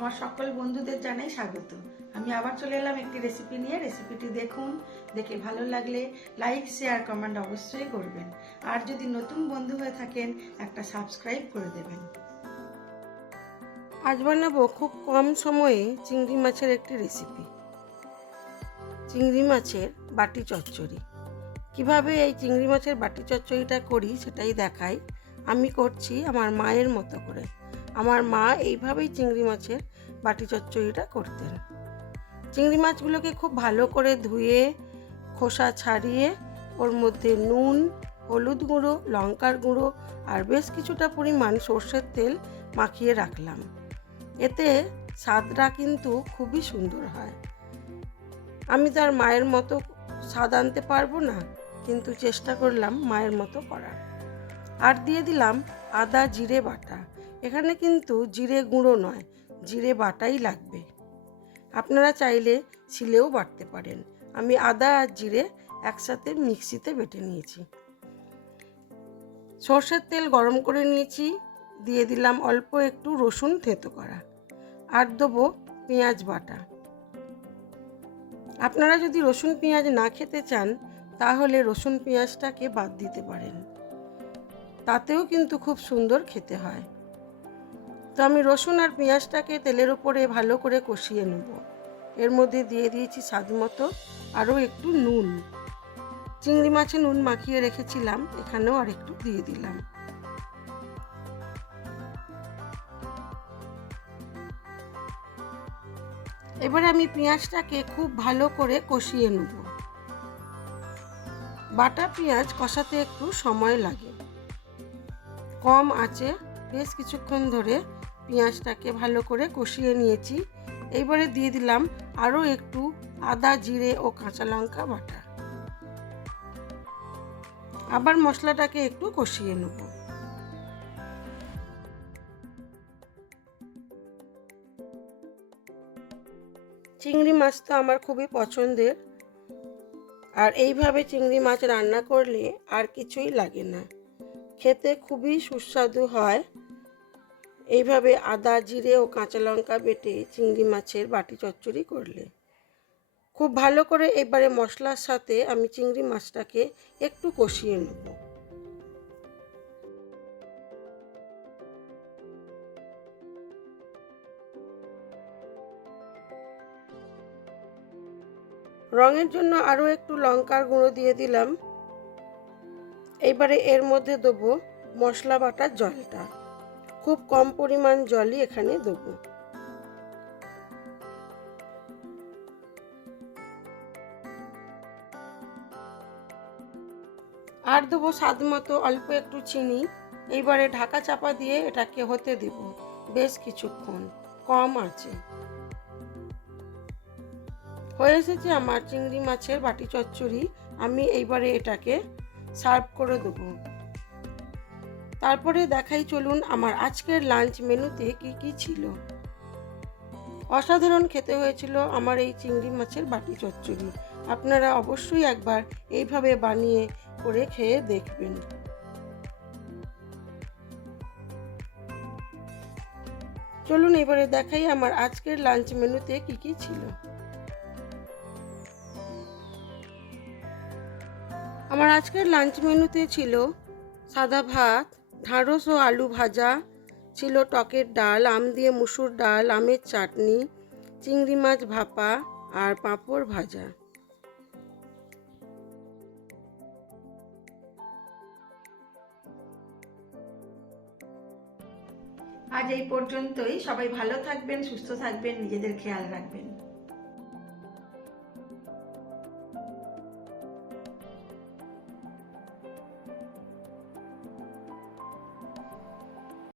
আমার সকল বন্ধুদের জানাই স্বাগত। আমি আবার চলে এলাম একটি রেসিপি নিয়ে। রেসিপিটি দেখুন, দেখে ভালো লাগলে লাইক শেয়ার কমেন্ট অবশ্যই করবেন। আর যদি নতুন বন্ধু হয়ে থাকেন একটা সাবস্ক্রাইব করে দেবেন। আজ বানাবো খুব কম সময়ে চিংড়ি মাছের একটি রেসিপি। চিংড়ি মাছের বাটি চচ্চড়ি। কিভাবে এই চিংড়ি মাছের বাটি চচ্চড়িটা করি সেটাই দেখাই। আমি করছি আমার মায়ের মতো করে। আমার মা এইভাবেই চিংড়ি মাছের বাটি চচ্চড়িটা করতেন। চিংড়ি মাছগুলোকে খুব ভালো করে ধুয়ে খোসা ছাড়িয়ে ওর মধ্যে নুন, হলুদ গুঁড়ো, লঙ্কার গুঁড়ো আর বেশ কিছুটা পরিমাণ সর্ষের তেল মাখিয়ে রাখলাম। এতে স্বাদটা কিন্তু খুবই সুন্দর হয়। আমি তার মায়ের মতো স্বাদ আনতে পারবো না, কিন্তু চেষ্টা করলাম মায়ের মতো করার। আর দিয়ে দিলাম আদা জিরে বাটা। এখানে কিন্তু জিরে গুঁড়ো নয়, জিরে বাটাই লাগবে। আপনারা চাইলে শিলেও বাটতে পারেন। আমি আদা আর জিরে একসাথে মিক্সিতে বেটে নিয়েছি। সর্ষের তেল গরম করে নিয়েছি, দিয়ে দিলাম অল্প একটু রসুন থেঁতো করা, আর দেবো পেঁয়াজ বাটা। আপনারা যদি রসুন পেঁয়াজ না খেতে চান তাহলে রসুন পেঁয়াজটাকে বাদ দিতে পারেন, তাতেও কিন্তু খুব সুন্দর খেতে হয়। তো আমি রসুন আর পেঁয়াজটাকে তেলের উপরে ভালো করে কষিয়ে নেব। এর মধ্যে দিয়ে দিয়েছি স্বাদ মতো আরও একটু নুন। চিংড়ি মাছে নুন মাখিয়ে রেখেছিলাম, এখানেও আর একটু দিয়ে দিলাম। এবারে আমি পেঁয়াজটাকে খুব ভালো করে কষিয়ে নেব। বাটা পেঁয়াজ কষাতে একটু সময় লাগে। কম আঁচে বেশ কিছুক্ষণ ধরে পেঁয়াজটাকে ভালো করে কষিয়ে নিয়েছি। এইবারে দিয়ে দিলাম আরও একটু আদা জিরে ও কাঁচা লঙ্কা বাটা। আবার মশলাটাকে একটু কষিয়ে নেব। চিংড়ি মাছ তো আমার খুবই পছন্দের, আর এইভাবে চিংড়ি মাছ রান্না করলে আর কিছুই লাগে না, খেতে খুবই সুস্বাদু হয়। এইভাবে আদা জিরে ও কাঁচা লঙ্কা বেটে চিংড়ি মাছের বাটি চচ্চড়ি করলে খুব ভালো করে এবারে মশলার সাথে আমি চিংড়ি মাছটাকে একটু কষিয়ে নেব। রঙের জন্য আরও একটু লঙ্কার গুঁড়ো দিয়ে দিলাম। এইবারে এর মধ্যে দেবো মশলা বাটার জলটা। খুব কম পরিমাণ জলই এখানে দেবো। আর দেবো স্বাদ মতো অল্প একটু চিনি। এইবারে ঢাকা চাপা দিয়ে এটাকে হতে দেব বেশ কিছুক্ষণ কম আঁচে। হয়ে এসেছে আমার চিংড়ি মাছের বাটি চচ্চড়ি। আমি এইবারে এটাকে সার্ভ করে দেবো। তারপরে দেখাই চলুন আমার আজকের লাঞ্চ মেনুতে কি কি ছিল। অসাধারণ খেতে হয়েছিল আমার এই চিংড়ি মাছের বাটি চচ্চড়ি। আপনারা অবশ্যই একবার এইভাবে বানিয়ে করে খেয়ে দেখবেন। চলুন এবারে দেখাই আমার আজকের লাঞ্চ মেনুতে কি কি ছিল। আমার আজকের লাঞ্চ মেনুতে ছিল সাদা ভাত, ঢ্যাঁড়স ও আলু ভাজা, ছিল টকের ডাল, আম দিয়ে মুসুর ডাল, আমের চাটনি, চিংড়ি মাছ ভাপা আর পাঁপড় ভাজা। আজ এই পর্যন্তই। সবাই ভালো থাকবেন, সুস্থ থাকবেন, নিজেদের খেয়াল রাখবেন।